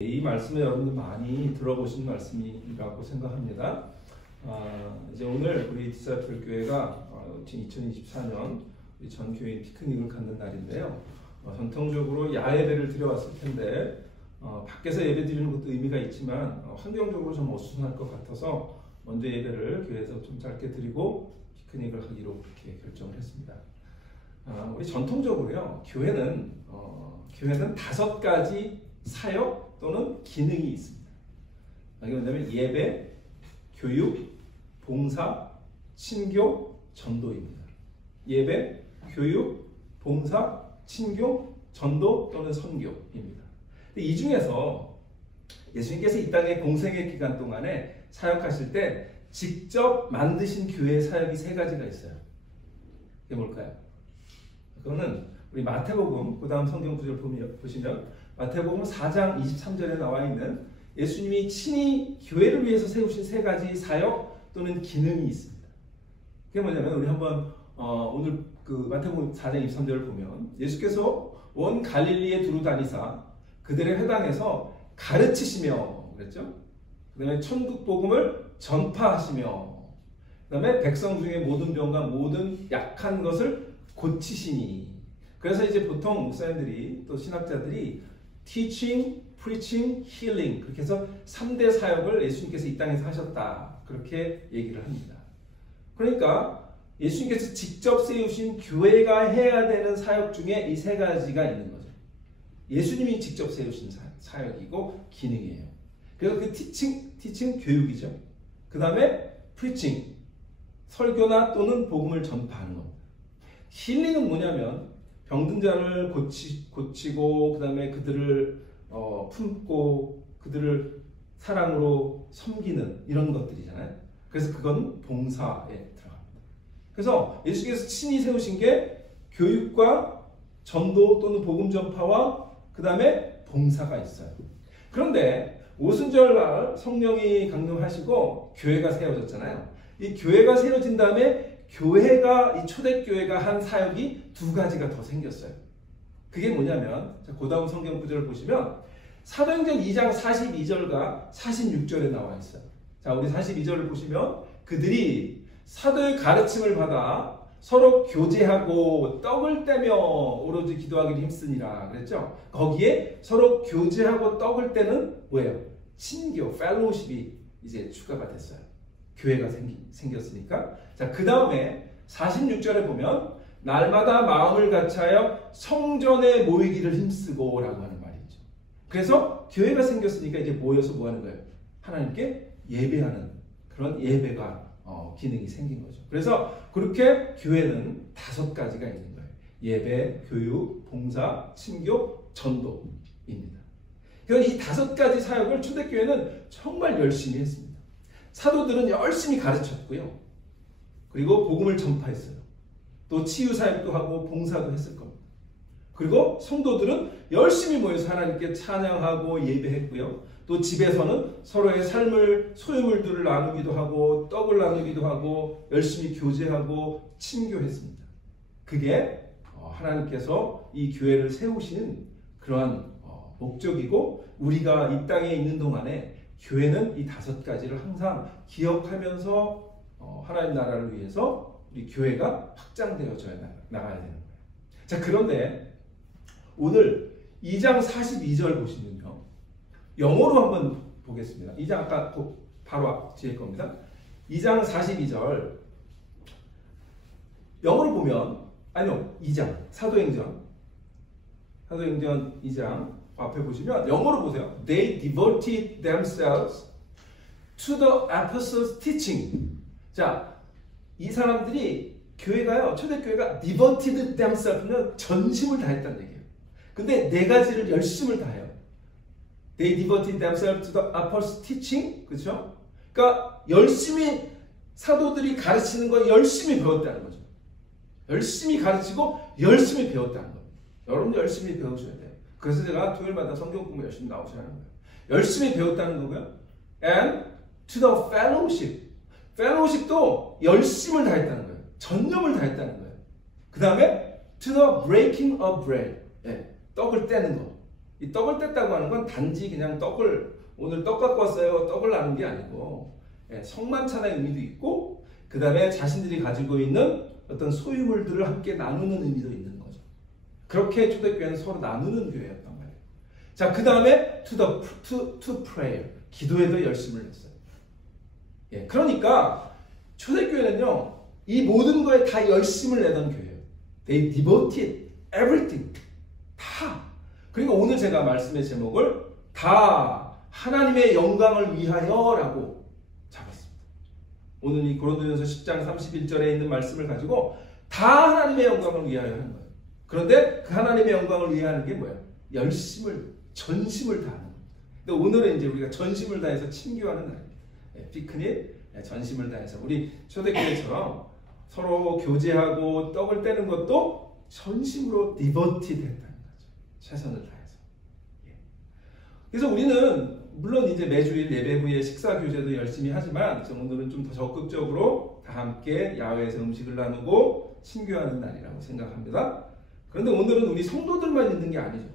이 말씀을 여러분들 많이 들어보신 말씀이라고 생각합니다. 이제 오늘 우리 디사이플 교회가 2024년 전 교인 피크닉을 갖는 날인데요. 전통적으로 야예배를 드려왔을 텐데 밖에서 예배 드리는 것도 의미가 있지만 환경적으로 좀 어수선할 것 같아서 먼저 예배를 교회에서 좀 짧게 드리고 피크닉을 하기로 그렇게 결정을 했습니다. 우리 전통적으로요, 교회는 5가지 사역 또는 기능이 있습니다. 이게 뭐냐면 예배, 교육, 봉사, 친교, 전도입니다. 예배, 교육, 봉사, 친교, 전도 또는 선교입니다. 이 중에서 예수님께서 이 땅의 공생의 기간 동안에 사역하실 때 직접 만드신 교회의 사역이 3가지가 있어요. 그게 뭘까요? 그거는 우리 마태복음, 그 다음 성경 구절 보시면 마태복음 4장 23절에 나와 있는 예수님이 친히 교회를 위해서 세우신 3가지 사역 또는 기능이 있습니다. 그게 뭐냐면 우리 한번 오늘 그 마태복음 4장 23절을 보면 예수께서 온 갈릴리에 두루 다니사 그들의 회당에서 가르치시며 그랬죠. 그 다음에 천국 복음을 전파하시며 그 다음에 백성 중에 모든 병과 모든 약한 것을 고치시니. 그래서 이제 보통 목사님들이 또 신학자들이 teaching, preaching, healing 그렇게 해서 3대 사역을 예수님께서 이 땅에서 하셨다 그렇게 얘기를 합니다. 그러니까 예수님께서 직접 세우신 교회가 해야 되는 사역 중에 이 3가지가 있는 거죠. 예수님이 직접 세우신 사역이고 기능이에요. 그래서 그 teaching 교육이죠. 그 다음에 preaching 설교나 또는 복음을 전파하는 겁니다. 힐링은 뭐냐면 병든 자를 고치고 그 다음에 그들을 품고 그들을 사랑으로 섬기는 이런 것들이잖아요. 그래서 그건 봉사에 들어갑니다. 그래서 예수께서 친히 세우신 게 교육과 전도 또는 복음 전파와 그 다음에 봉사가 있어요. 그런데 오순절날 성령이 강림하시고 교회가 세워졌잖아요. 이 교회가 세워진 다음에 이 초대교회가 한 사역이 2가지가 더 생겼어요. 그게 뭐냐면 그 다음 성경 구절을 보시면 사도행전 2장 42절과 46절에 나와 있어요. 자, 우리 42절을 보시면 그들이 사도의 가르침을 받아 서로 교제하고 떡을 떼며 오로지 기도하기를 힘쓰니라 그랬죠. 거기에 서로 교제하고 떡을 떼는 뭐예요? 친교, 펠로우십이 이제 추가가 됐어요. 교회가 생겼으니까. 자, 그 다음에 46절에 보면 날마다 마음을 같이하여 성전에 모이기를 힘쓰고 라고 하는 말이죠. 그래서 교회가 생겼으니까 이제 모여서 뭐 하는 거예요? 하나님께 예배하는 그런 예배가 기능이 생긴 거죠. 그래서 그렇게 교회는 5가지가 있는 거예요. 예배, 교육, 봉사, 친교, 전도입니다. 그래서 이 5가지 사역을 초대교회는 정말 열심히 했습니다. 사도들은 열심히 가르쳤고요. 그리고 복음을 전파했어요. 또 치유사역도 하고 봉사도 했을 겁니다. 그리고 성도들은 열심히 모여서 하나님께 찬양하고 예배했고요. 또 집에서는 서로의 삶을 소유물들을 나누기도 하고 떡을 나누기도 하고 열심히 교제하고 친교했습니다. 그게 하나님께서 이 교회를 세우신 그러한 목적이고 우리가 이 땅에 있는 동안에 교회는 이 5가지를 항상 기억하면서 하나님 나라를 위해서 우리 교회가 확장되어져 나가야 되는 거예요. 자, 그런데 오늘 2장 42절 보시면요. 영어로 한번 보겠습니다. 2장 아까 바로 뒤에 겁니다. 2장 42절 영어로 보면 2장 사도행전 2장 앞에 보시면 영어로 보세요. They devoted themselves to the apostles' teaching. 자, 이 사람들이 교회가요, 초대교회가 devoted themselves는 전심을 다했다는 얘기예요. 근데 4가지를 열심을 다해요. They devoted themselves to the apostles' teaching. 그렇죠? 그러니까 열심히 사도들이 가르치는 거 열심히 배웠다는 거죠. 열심히 가르치고 열심히 배웠다는 거예요. 여러분도 열심히 배우셔야 돼요. 그래서 제가 토요일마다 성경 공부 열심히 나오셔야 하는 거예요. 열심히 배웠다는 거고요. And to the fellowship. fellowship도 열심을 다했다는 거예요. 전념을 다했다는 거예요. 그 다음에 to the breaking of bread. 떡을 떼는 거. 이 떡을 뗐다고 하는 건 단지 그냥 오늘 떡 갖고 왔어요. 떡을 나눈 게 아니고 성만찬의 의미도 있고 그 다음에 자신들이 가지고 있는 어떤 소유물들을 함께 나누는 의미도 있는 거죠. 그렇게 초대교회는 서로 나누는 교회였단 말이에요. 자, 그 다음에 to prayer. 기도에도 열심을 냈어요. 그러니까 초대교회는요, 이 모든 거에 다 열심을 내던 교회예요. They devoted everything. 다. 그러니까 오늘 제가 말씀의 제목을 다 하나님의 영광을 위하여라고 잡았습니다. 오늘 이 고린도전서 10장 31절에 있는 말씀을 가지고 다 하나님의 영광을 위하여 하는 거예요. 그런데 그 하나님의 영광을 위하는 게 뭐예요? 전심을 다하는 겁니다. 근데 오늘은 이제 우리가 전심을 다해서 친교하는 날입니다. 피크닉, 전심을 다해서 우리 초대교회처럼 서로 교제하고 떡을 떼는 것도 전심으로 디버티드 했다는 거죠. 최선을 다해서. 그래서 우리는 물론 이제 매주일 예배 후에 식사 교제도 열심히 하지만 오늘은 좀 더 적극적으로 다 함께 야외에서 음식을 나누고 친교하는 날이라고 생각합니다. 그런데 오늘은 우리 성도들만 있는 게 아니죠.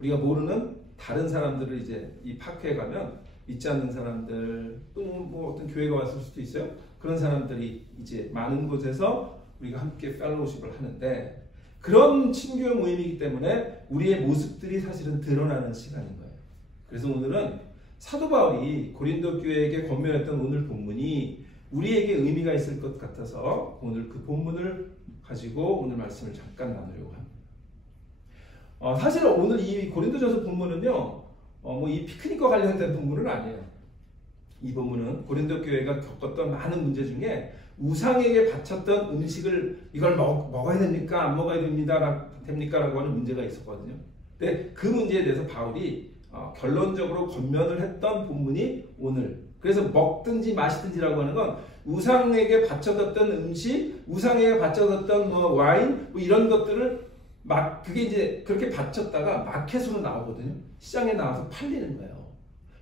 우리가 모르는 다른 사람들을 이제 이 파크에 가면 믿지 않는 사람들 또 뭐 어떤 교회가 왔을 수도 있어요. 그런 사람들이 이제 많은 곳에서 우리가 함께 펠로우십을 하는데 그런 친교 모임이기 때문에 우리의 모습들이 사실은 드러나는 시간인 거예요. 그래서 오늘은 사도 바울이 고린도 교회에게 권면했던 오늘 본문이 우리에게 의미가 있을 것 같아서 오늘 그 본문을 가지고 오늘 말씀을 잠깐 나누려고 합니다. 사실 오늘 이 고린도전서 본문은요, 뭐 이 피크닉과 관련된 본문은 아니에요. 이 본문은 고린도 교회가 겪었던 많은 문제 중에 우상에게 바쳤던 음식을 이걸 먹어야 됩니까? 안 먹어야 됩니까? 라고 하는 문제가 있었거든요. 근데 그 문제에 대해서 바울이 결론적으로 권면을 했던 본문이 오늘. 그래서 먹든지 마시든지라고 하는 건 우상에게 바쳐졌던 음식, 우상에게 바쳐졌던 뭐 와인, 뭐 이런 것들을 그게 이제 그렇게 바쳤다가 마켓으로 나오거든요. 시장에 나와서 팔리는 거예요.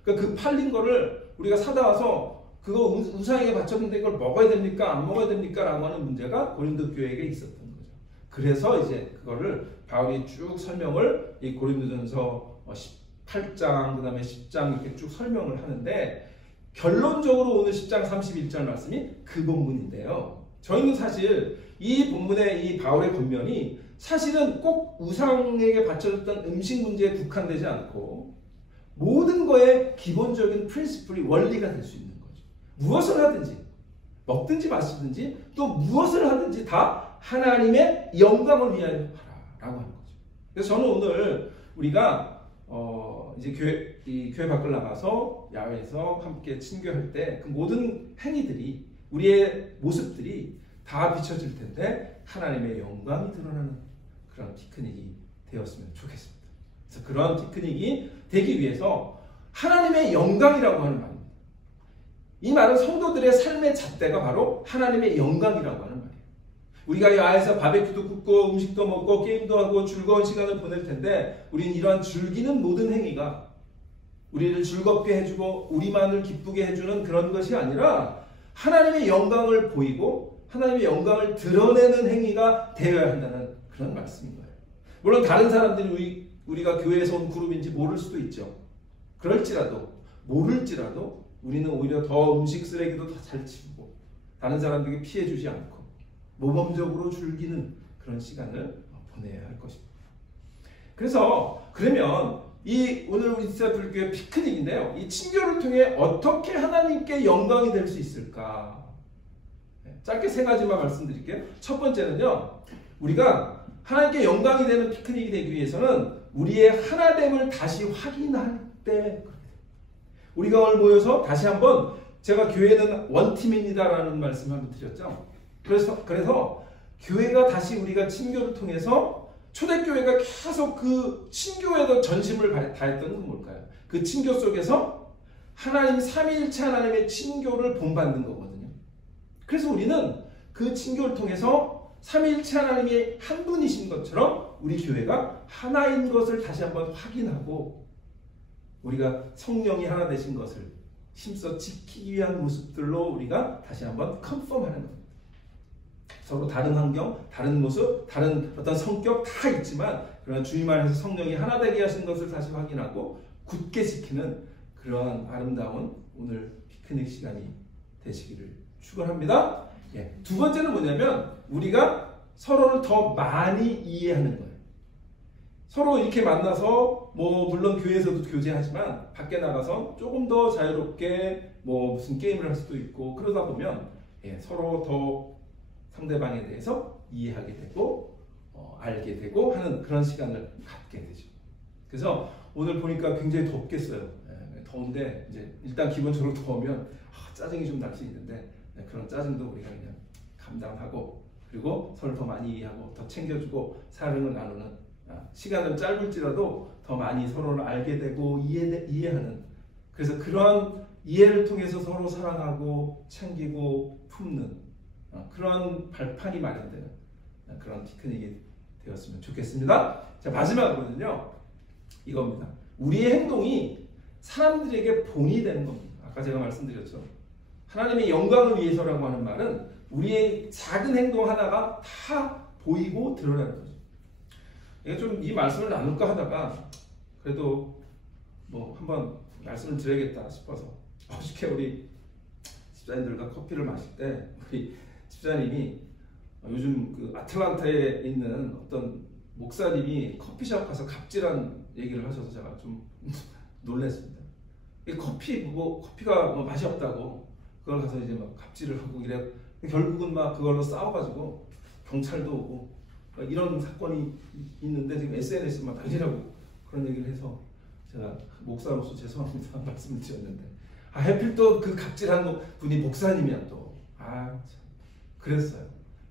그러니까 그 팔린 거를 우리가 사다 와서 그거 우상에게 바쳤는데 이걸 먹어야 됩니까? 안 먹어야 됩니까? 라고 하는 문제가 고린도 교회에게 있었던 거죠. 그래서 이제 그거를 바울이 쭉 설명을 이 고린도전서 18장, 그 다음에 10장 이렇게 쭉 설명을 하는데 결론적으로 오늘 10장 31절 말씀이 그 본문인데요. 저희는 사실 이 본문의 이 바울의 권면이 사실은 꼭 우상에게 바쳐졌던 음식 문제에 국한되지 않고 모든 거에 기본적인 프린시플이 원리가 될 수 있는 거죠. 무엇을 하든지 먹든지 마시든지 또 무엇을 하든지 다 하나님의 영광을 위하여 하라라고 하는 거죠. 그래서 저는 오늘 우리가 이제 교회 밖을 나가서 야외에서 함께 친교할 때 그 모든 행위들이 우리의 모습들이 다 비춰질 텐데 하나님의 영광이 드러나는 그런 피크닉이 되었으면 좋겠습니다. 그래서 그런 피크닉이 되기 위해서 하나님의 영광이라고 하는 말입니다. 이 말은 성도들의 삶의 잣대가 바로 하나님의 영광이라고 하는 말이에요. 우리가 야외에서 바베큐도 굽고 음식도 먹고 게임도 하고 즐거운 시간을 보낼 텐데 우리는 이러한 즐기는 모든 행위가 우리를 즐겁게 해주고 우리만을 기쁘게 해주는 그런 것이 아니라 하나님의 영광을 보이고 하나님의 영광을 드러내는 행위가 되어야 한다는 그런 말씀인 거예요. 물론 다른 사람들이 우리가 교회에서 온 그룹인지 모를 수도 있죠. 모를지라도 우리는 오히려 더 음식 쓰레기도 더 잘 치우고 다른 사람들에게 피해 주지 않고 모범적으로 즐기는 그런 시간을 보내야 할 것입니다. 그러면 오늘 우리 디사이플교회 피크닉인데요. 이 친교를 통해 어떻게 하나님께 영광이 될 수 있을까? 짧게 세 가지만 말씀드릴게요. 첫 번째는요. 우리가 하나님께 영광이 되는 피크닉이 되기 위해서는 우리의 하나됨을 다시 확인할 때 우리가 오늘 모여서 다시 한번 제가 교회는 원팀입니다라는 말씀 한번 드렸죠. 그래서 교회가 다시 우리가 친교를 통해서 초대교회가 계속 그 친교에도 전심을 다했던 건 뭘까요? 그 친교 속에서 하나님 삼위일체 하나님의 친교를 본받는 거거든요. 그래서 우리는 그 친교를 통해서 삼위일체 하나님이 한 분이신 것처럼 우리 교회가 하나인 것을 다시 한번 확인하고 우리가 성령이 하나 되신 것을 힘써 지키기 위한 모습들로 우리가 다시 한번 컨펌하는 겁니다. 서로 다른 환경, 다른 모습, 다른 어떤 성격 다 있지만 그러나 주님 안에서 성령이 하나 되게 하신 것을 다시 확인하고 굳게 지키는 그러한 아름다운 오늘 피크닉 시간이 되시기를 축원합니다. 예, 두 번째는 뭐냐면 우리가 서로를 더 많이 이해하는 거예요. 서로 이렇게 만나서 뭐 물론 교회에서도 교제하지만 밖에 나가서 조금 더 자유롭게 뭐 무슨 게임을 할 수도 있고 그러다 보면 서로 더 상대방에 대해서 이해하게 되고 알게 되고 하는 그런 시간을 갖게 되죠. 그래서 오늘 보니까 굉장히 덥겠어요. 더운데 이제 일단 기본적으로 더우면 짜증이 좀 날 수 있는데 그런 짜증도 우리가 그냥 감당하고 그리고 서로 더 많이 이해하고 더 챙겨주고 사랑을 나누는 시간은 짧을지라도 더 많이 서로를 알게 되고 이해하는 그래서 그러한 이해를 통해서 서로 사랑하고 챙기고 품는 그런 발판이 마련되는 그런 피크닉이 되었으면 좋겠습니다. 자, 마지막으로는요 이겁니다. 우리의 행동이 사람들에게 본이 되는 겁니다. 아까 제가 말씀드렸죠. 하나님의 영광을 위해서라고 하는 말은 우리의 작은 행동 하나가 다 보이고 드러나는 거죠. 좀 이 말씀을 나눌까 하다가 그래도 뭐 한번 말씀을 드려야겠다 싶어서 어저께 우리 집사님들과 커피를 마실 때 우리 집사님이 요즘 그 아틀란타에 있는 어떤 목사님이 커피숍 가서 갑질한 얘기를 하셔서 제가 좀 놀랐습니다. 커피가 뭐 맛이 없다고 그걸 가서 이제 막 갑질을 하고 이래 결국은 막 그걸로 싸워가지고 경찰도 오고 이런 사건이 있는데 지금 SNS에 막 난리라고 그런 얘기를 해서 제가 목사로서 죄송합니다 말씀을 드렸는데 하필 또 그 갑질한 분이 목사님이야 또 참 그랬어요.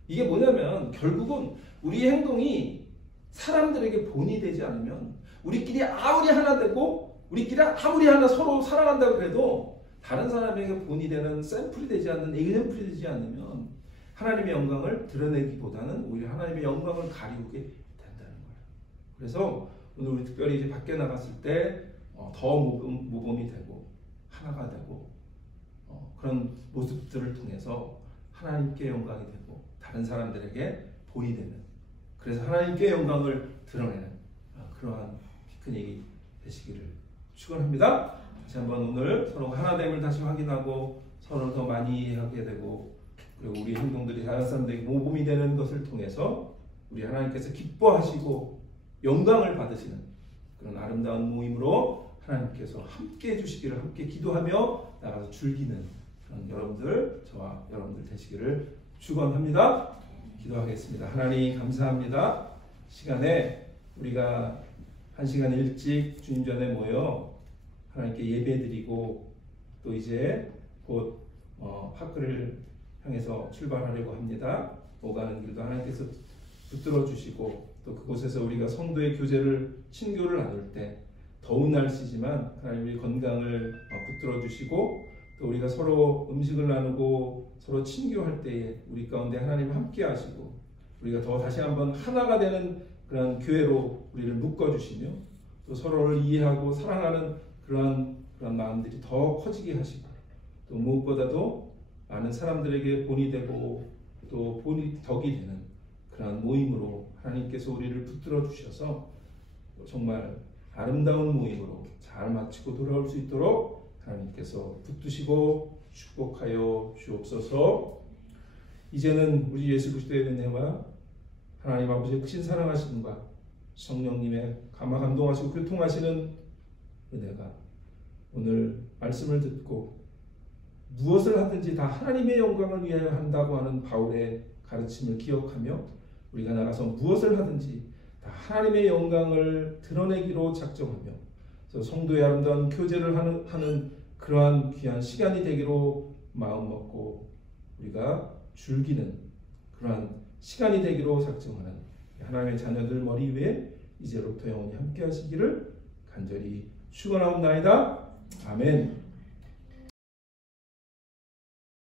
이게 뭐냐면 결국은 우리의 행동이 사람들에게 본이 되지 않으면 우리끼리 아무리 하나 되고 우리끼리 아무리 하나 서로 사랑한다고 해도 다른 사람에게 본이 되는 샘플이 되지 않는 example이 되지 않으면 하나님의 영광을 드러내기보다는 오히려 하나님의 영광을 가리우게 된다는 거예요. 그래서 오늘 우리 특별히 이제 밖에 나갔을 때 더 모범이 되고 하나가 되고 그런 모습들을 통해서 하나님께 영광이 되고 다른 사람들에게 본이 되는 그래서 하나님께 영광을 드러내는 그러한 피크닉이 되시기를 축원합니다. 다시 한번 오늘 서로 하나됨을 다시 확인하고 서로 더 많이 이해하게 되고 그리고 우리 행동들이 다른 사람들에게 모범이 되는 것을 통해서 우리 하나님께서 기뻐하시고 영광을 받으시는 그런 아름다운 모임으로 하나님께서 함께 해주시기를 함께 기도하며 나가서 즐기는 그런 여러분들 저와 여러분들 되시기를 축원합니다. 기도하겠습니다. 하나님 감사합니다. 시간에 우리가 한 시간 일찍 주님 전에 모여 하나님께 예배드리고 또 이제 곧 학교를 향해서 출발하려고 합니다. 오가는 길도 하나님께서 붙들어 주시고 또 그곳에서 우리가 성도의 교제를 친교를 나눌 때 더운 날씨지만 하나님 우리 건강을 붙들어 주시고 또 우리가 서로 음식을 나누고 서로 친교할 때에 우리 가운데 하나님 함께 하시고 우리가 더 다시 한번 하나가 되는 그런 교회로 우리를 묶어 주시며 또 서로를 이해하고 사랑하는 그런 마음들이 더 커지게 하시고 또 무엇보다도 많은 사람들에게 본이 되고 또 본이 덕이 되는 그런 모임으로 하나님께서 우리를 붙들어 주셔서 정말 아름다운 모임으로 잘 마치고 돌아올 수 있도록 하나님께서 붙드시고 축복하여 주옵소서. 이제는 우리 예수 그리스도의 은혜와 하나님 아버지의 크신 사랑하심과 성령님의 감화 감동하시고 교통하시는 은혜가 오늘 말씀을 듣고 무엇을 하든지 다 하나님의 영광을 위하여 한다고 하는 바울의 가르침을 기억하며 우리가 나가서 무엇을 하든지 다 하나님의 영광을 드러내기로 작정하며 성도의 아름다운 교제를 하는 그러한 귀한 시간이 되기로 마음먹고 우리가 즐기는 그러한 시간이 되기로 작정하는 하나님의 자녀들 머리 위에 이제로부터 영원히 함께 하시기를 간절히 축원하옵나이다. 아멘.